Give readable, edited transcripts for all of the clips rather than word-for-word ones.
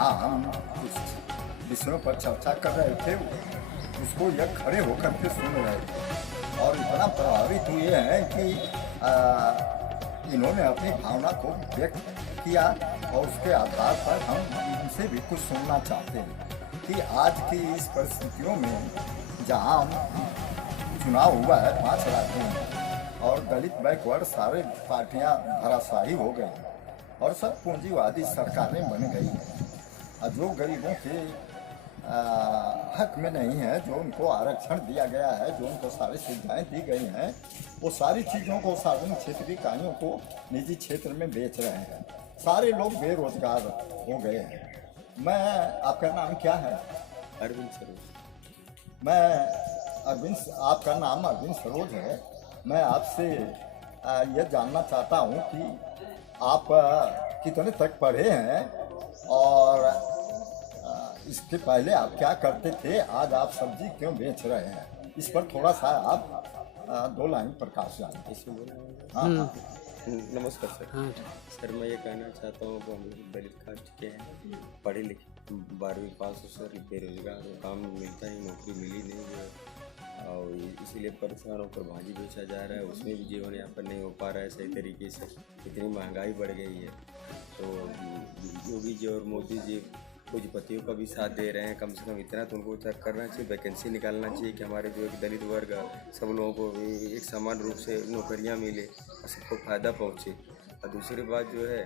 जहाँ हम कुछ विषयों पर चर्चा कर रहे थे उसको यह खड़े होकर के सुन रहे थे और इतना प्रभावित हुए हैं कि इन्होंने अपनी भावना को व्यक्त किया और उसके आधार पर हम इनसे भी कुछ सुनना चाहते हैं कि आज की इस परिस्थितियों में जहाँ चुनाव हुआ है 5 राज्यों में और दलित बैकवर्ड सारे पार्टियां धराशायी हो गई और सब पूंजीवादी सरकारें बन गई हैं और जो गरीबों के हक में नहीं है, जो उनको आरक्षण दिया गया है, जो उनको सारी सुविधाएं दी गई हैं, वो सारी चीज़ों को सार्वजनिक क्षेत्र की इकाइयों को निजी क्षेत्र में बेच रहे हैं। सारे लोग बेरोजगार हो गए हैं। मैं, आपका नाम क्या है? अरविंद सरोज। मैं अरविंद, आपका नाम अरविंद सरोज है। मैं आपसे यह जानना चाहता हूँ कि आप कितने तक पढ़े हैं और इसके पहले आप क्या करते थे, आज आप सब्जी क्यों बेच रहे हैं, इस पर थोड़ा सा आप 2 लाइन प्रकाश डालें। इसमें बोला। हाँ। नमस्कार सर। सर मैं ये कहना चाहता हूँ कि हम लोग दलित कास्ट के हैं, पढ़े लिखे 12वीं पास हो सर, बेरोजगार हो, काम मिलता ही नौकरी मिली नहीं है और इसीलिए परेशान होकर भाजी बेचा जा रहा है, उसमें भी जीवन यापन नहीं हो पा रहा है सही तरीके से, इतनी महंगाई बढ़ गई है। तो योगी जी और मोदी जी पूंजीपतियों का भी साथ दे रहे हैं, कम से कम इतना तो उनको करना चाहिए, वैकेंसी निकालना चाहिए कि हमारे जो एक दलित वर्ग सब लोगों को एक समान रूप से नौकरियां मिले और सबको फ़ायदा पहुँचे। और दूसरी बात जो है,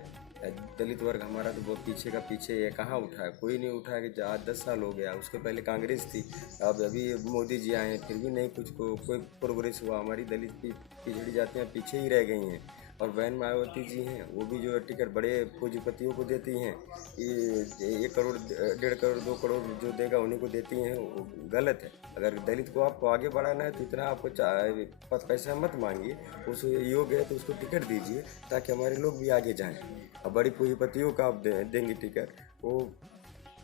दलित वर्ग हमारा तो बहुत पीछे का पीछे है, कहाँ उठा है, कोई नहीं उठा कि 10 साल हो गया, उसके पहले कांग्रेस थी, अब अभी मोदी जी आए हैं, फिर भी नहीं कुछ कोई प्रोग्रेस हुआ। हमारी दलित पिछड़ी जातियाँ पीछे ही रह गई हैं। और बहन मायावती जी हैं, वो भी जो है टिकट बड़े पूंजीपतियों को देती हैं, ये 1 करोड़ 1.5 करोड़ 2 करोड़ जो देगा उन्हीं को देती हैं, वो गलत है। अगर दलित को आपको आगे बढ़ाना है तो इतना आपको पैसा मत मांगिए, उस योग्य है तो उसको टिकट दीजिए ताकि हमारे लोग भी आगे जाएं। और बड़ी पूंजीपतियों का आप देंगे टिकट, वो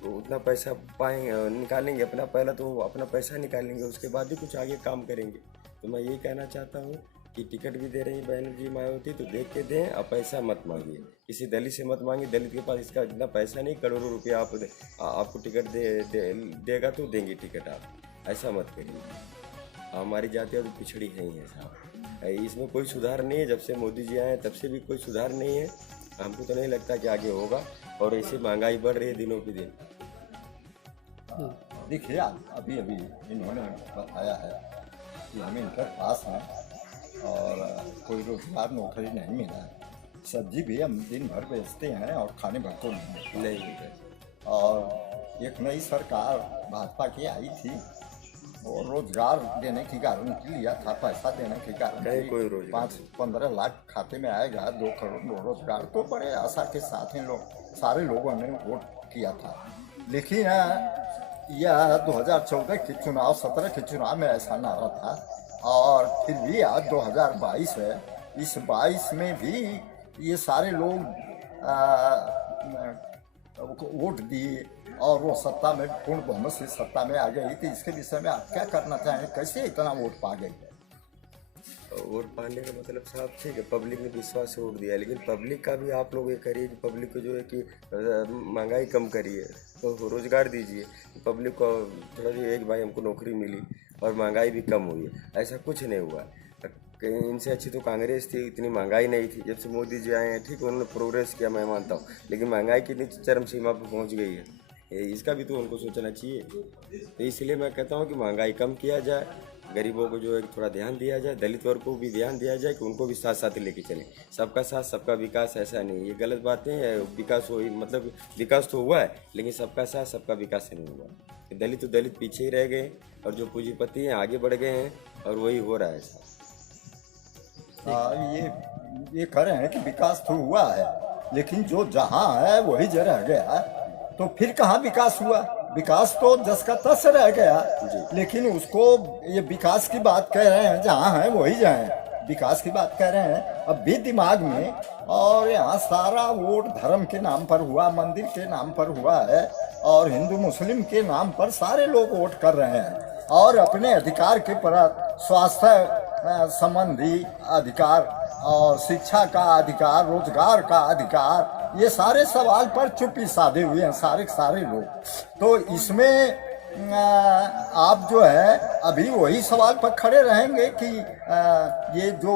उतना पैसा पाएंगे, निकालेंगे अपना, पहला तो अपना पैसा निकालेंगे, उसके बाद ही कुछ आगे काम करेंगे। तो मैं ये कहना चाहता हूँ कि टिकट भी दे रही है बहन जी मायावती, तो देख के दें और पैसा मत मांगिए, किसी दलित से मत मांगिए। दलित के पास इसका इतना पैसा नहीं, करोड़ों रुपया आपको टिकट देगा तो देंगे टिकट, आप ऐसा मत करिए। हमारी जातियाँ तो पिछड़ी है ही है साहब, इसमें कोई सुधार नहीं है। जब से मोदी जी आए तब से भी कोई सुधार नहीं है, हमको तो नहीं लगता कि आगे होगा। और ऐसे महंगाई बढ़ रही है दिनों के दिन। देखिए, अभी इन्होंने बताया है कि हम इंटर पास हैं और कोई रोजगार नौकरी नहीं मिला है। सब्जी भी हम दिन भर बेचते हैं और खाने भर को नहीं मिलता। और एक नई सरकार भाजपा की आई थी, वो रोजगार देने की गारंटी लिया था, पैसा देने की गारंटी, 5-15 लाख खाते में आएगा, 2 करोड़ रोजगार, तो बड़े आशा के साथ इन सारे लोगों ने वोट किया था। लेकिन यह 2014 के चुनाव, 17 के चुनाव में ऐसा नारा था और फिर भी आज 2022 है, इस 22 में भी ये सारे लोग वोट दिए और वो सत्ता में पूर्ण बहुमत से सत्ता में आ गई। तो इसके विषय में आप क्या करना चाहें, कैसे इतना वोट पा गई है? वोट पाने का मतलब साहब ठीक है, पब्लिक ने विश्वास से वोट दिया, लेकिन पब्लिक का भी आप लोग ये करिए कि पब्लिक को जो है कि महंगाई कम करिए, तो रोज़गार दीजिए पब्लिक को। थोड़ा जो एक भाई हमको नौकरी मिली और महंगाई भी कम हुई है, ऐसा कुछ नहीं हुआ। इनसे अच्छी तो कांग्रेस थी, इतनी महंगाई नहीं थी। जब से मोदी जी आए हैं, ठीक उन्होंने प्रोग्रेस किया, मैं मानता हूँ, लेकिन महंगाई कितनी चरम सीमा पर पहुँच गई है, इसका भी तो उनको सोचना चाहिए। तो इसलिए मैं कहता हूँ कि महंगाई कम किया जाए, गरीबों को जो है थोड़ा ध्यान दिया जाए, दलित वर्ग को भी ध्यान दिया जाए कि उनको भी साथ साथ लेके चलें। सबका साथ सबका विकास ऐसा नहीं, ये गलत बात नहीं है। विकास हो, मतलब विकास तो हुआ है, लेकिन सबका साथ सबका विकास नहीं हुआ। दलित तो दलित पीछे ही रह गए और जो पूंजीपति हैं आगे बढ़ गए हैं, और वही हो रहा है साहब। ये कह रहे हैं कि विकास तो हुआ है, लेकिन जो जहाँ है वही जगह रह गया, तो फिर कहाँ विकास हुआ? विकास तो जस का तस रह गया, लेकिन उसको ये विकास की बात कह रहे हैं, जहाँ है वही जाए, विकास की बात कह रहे हैं। अब भी दिमाग में, और यहाँ सारा वोट धर्म के नाम पर हुआ, मंदिर के नाम पर हुआ है और हिंदू मुस्लिम के नाम पर सारे लोग वोट कर रहे हैं और अपने अधिकार के पर स्वास्थ्य संबंधी अधिकार और शिक्षा का अधिकार, रोजगार का अधिकार, ये सारे सवाल पर चुप्पी साधे हुए हैं सारे के सारे लोग। तो इसमें आप जो है अभी वही सवाल पर खड़े रहेंगे कि ये जो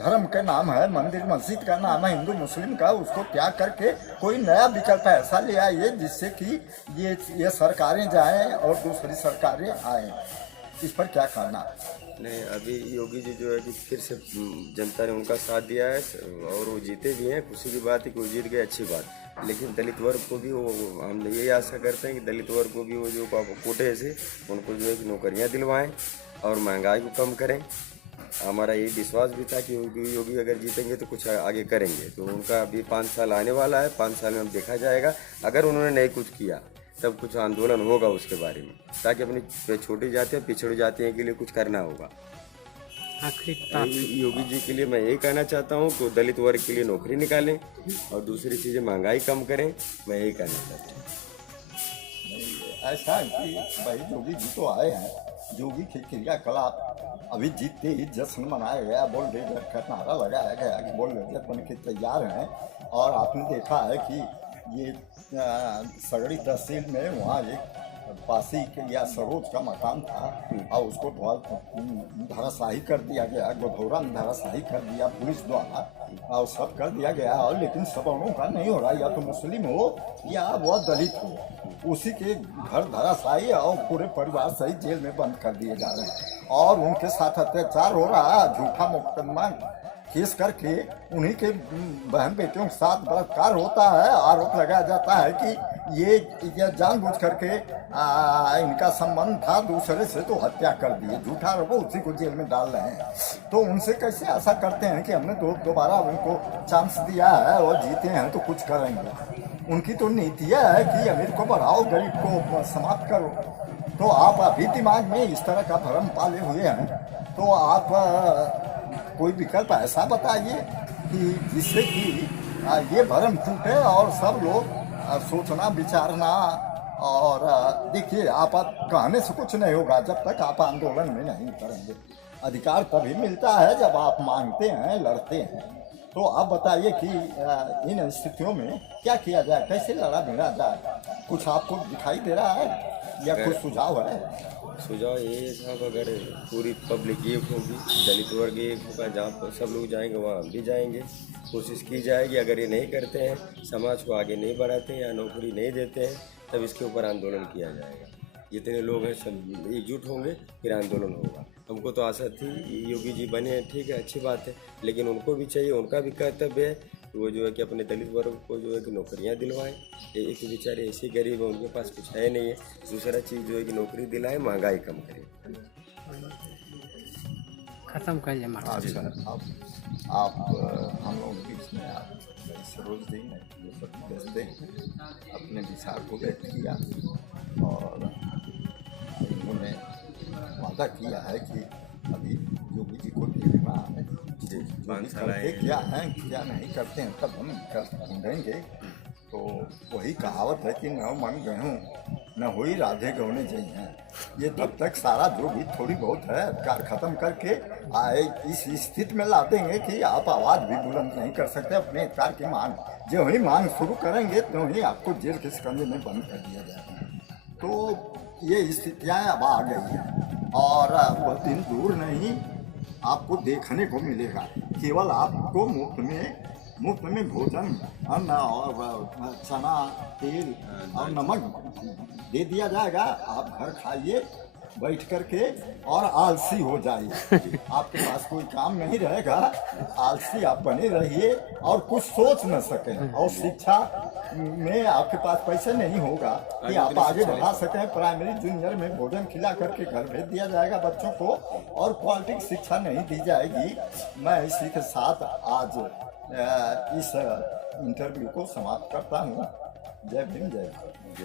धर्म का नाम है, मंदिर मस्जिद का नाम है हिंदू मुस्लिम का, उसको त्याग करके कोई नया विकल्प ऐसा ले आइए जिससे कि ये सरकारें जाएं और दूसरी सरकारें आएं। इस पर क्या कहना? नहीं, अभी योगी जी जो है कि फिर से जनता ने उनका साथ दिया है और वो जीते भी हैं। खुशी की बात है कि वो जीत गए, अच्छी बात। लेकिन दलित वर्ग को भी वो, हम यही आशा करते हैं कि दलित वर्ग को भी वो जो कोटे से उनको जो है कि नौकरियां दिलवाएं और महंगाई को कम करें। हमारा ये विश्वास भी था कि योगी अगर जीतेंगे तो कुछ आगे करेंगे। तो उनका अभी 5 साल आने वाला है, 5 साल में देखा जाएगा। अगर उन्होंने नहीं कुछ किया तब कुछ आंदोलन होगा उसके बारे में, ताकि अपनी छोटी जातियाँ पिछड़ी जातियों के लिए कुछ करना होगा। योगी जी के लिए मैं यही कहना चाहता हूँ कि दलित वर्ग के लिए नौकरी निकालें और दूसरी चीज़ें महंगाई कम करें। मैं यही कहना चाहता हूँ। ऐसा है कि भाई योगी जी तो आए हैं, योगी के क्रियाकलाप अभी जीतते ही जश्न मनाया गया, बोल रेजर का नारा लगाया गया कि बोल रेजर बन के तैयार हैं। और आपने देखा है कि ये सगड़ी तहसील में वहाँ एक पासी के या सरोज का मकान था और उसको धराशाही कर दिया गया, गोधौरा में धराशाही कर दिया पुलिस द्वारा और सब कर दिया गया। और लेकिन सवर्णों का नहीं हो रहा, या तो मुस्लिम हो या वह दलित हो, उसी के घर धराशाही और पूरे परिवार सहित जेल में बंद कर दिए जा रहे हैं और उनके साथ अत्याचार हो रहा है। झूठा मुकदमा केस करके उन्हीं के बहन बेटियों के साथ बलात्कार होता है। आरोप लगाया जाता है कि ये जानबूझ करके इनका संबंध था दूसरे से, तो हत्या कर दिए। झूठा आरोप उसी को जेल में डाल रहे हैं। तो उनसे कैसे आशा करते हैं कि हमने दोबारा उनको चांस दिया है और जीते हैं तो कुछ करेंगे। उनकी तो नीति है कि अमीर को बढ़ाओ, गरीब को समाप्त करो। तो आप अभी दिमाग में इस तरह का भ्रम पाले हुए हैं, तो आप कोई विकल्प ऐसा बताइए कि जिससे कि ये भ्रम टूटे और सब लोग सोचना विचारना। और देखिए, आप कहने से कुछ नहीं होगा जब तक आप आंदोलन में नहीं करेंगे। अधिकार तभी मिलता है जब आप मांगते हैं, लड़ते हैं। तो आप बताइए कि इन स्थितियों में क्या किया जाए, कैसे लड़ा भिड़ा जाए? कुछ आपको दिखाई दे रहा है या कुछ सुझाव है? सुझाव ये है साहब, अगर पूरी पब्लिक एक होगी, दलित वर्ग एक होगा, जहाँ पर सब लोग जाएंगे वहाँ हम भी जाएंगे। कोशिश की जाएगी। अगर ये नहीं करते हैं, समाज को आगे नहीं बढ़ाते हैं या नौकरी नहीं देते हैं, तब इसके ऊपर आंदोलन किया जाएगा। जितने लोग हैं सब एकजुट होंगे, फिर आंदोलन होगा। हमको तो आशा थी योगी जी बने, ठीक है, अच्छी बात है, लेकिन उनको भी चाहिए, उनका भी कर्तव्य है वो जो है कि अपने दलित वर्ग को जो है कि नौकरियां दिलवाएं। एक बेचारे ऐसे गरीब हैं, उनके पास कुछ है नहीं है। दूसरा चीज़ जो है कि नौकरी दिलाएं, महंगाई कम करें। खत्म कर लिया माता। आप हम लोग बीच में आप सरोज दी ने ये सब कहते अपने विचार को व्यक्त किया और उन्होंने वादा किया है कि अभी योगी जी को देखना है, क्या है क्या नहीं करते हैं, तब हम ढूंढेंगे। तो वही कहावत है कि न मन गेहूँ न हुई राधे गौने चाहिए। ये तब तक सारा जो भी थोड़ी बहुत है कार ख़त्म करके आए इस स्थिति में ला देंगे कि आप आवाज़ भी बुलंद नहीं कर सकते अपने अधिकार की मांग। जो ही मांग शुरू करेंगे तो ही आपको जेल के शिकंजे में बंद कर दिया जाएगा। तो ये स्थितियाँ अब आ गई हैं और वह दिन दूर नहीं आपको देखने को मिलेगा। केवल आपको मुफ्त में भोजन, अन्न और चना, तेल और नमक दे दिया जाएगा। आप घर खाइए बैठ करके और आलसी हो जाइए। आपके पास कोई काम नहीं रहेगा, आलसी आप बने रहिए और कुछ सोच न सकें। और शिक्षा में आपके पास पैसे नहीं होगा कि आप आगे बढ़ा सकें। प्राइमरी जूनियर में भोजन खिला करके घर भेज दिया जाएगा बच्चों को और क्वालिटी की शिक्षा नहीं दी जाएगी। मैं इसी के साथ आज इस इंटरव्यू को समाप्त करता हूँ। जय भीम, जय भारत।